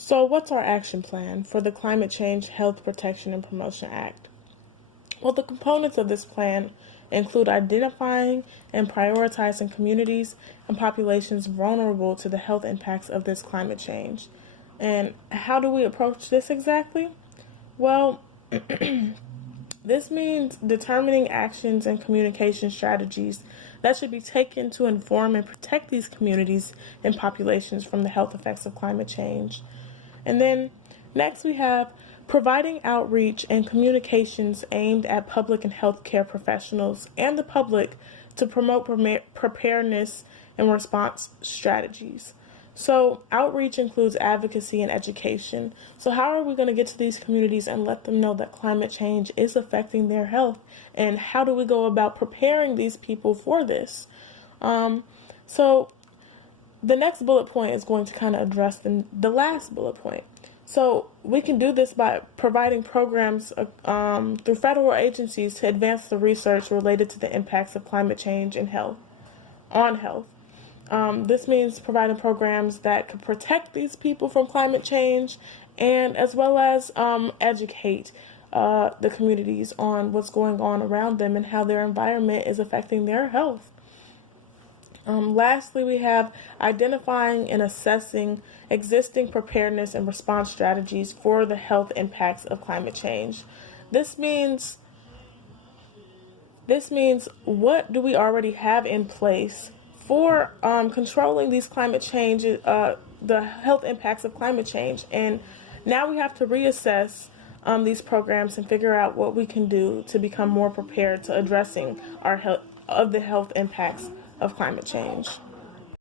So, what's our action plan for the Climate Change Health Protection and Promotion Act? Well, the components of this plan include identifying and prioritizing communities and populations vulnerable to the health impacts of this climate change. And how do we approach this exactly? Well, this means determining actions and communication strategies that should be taken to inform and protect these communities and populations from the health effects of climate change. And then next we have providing outreach and communications aimed at public and healthcare professionals and the public to promote preparedness and response strategies. So outreach includes advocacy and education. So how are we going to get to these communities and let them know that climate change is affecting their health? And how do we go about preparing these people for this? So the next bullet point is going to kind of address the last bullet point. So we can do this by providing programs through federal agencies to advance the research related to the impacts of climate change and health on health. This means providing programs that could protect these people from climate change and as well as educate the communities on what's going on around them and how their environment is affecting their health. Lastly, we have identifying and assessing existing preparedness and response strategies for the health impacts of climate change. This means what do we already have in place for controlling these climate change, the health impacts of climate change. And now we have to reassess these programs and figure out what we can do to become more prepared to addressing the health impacts of climate change.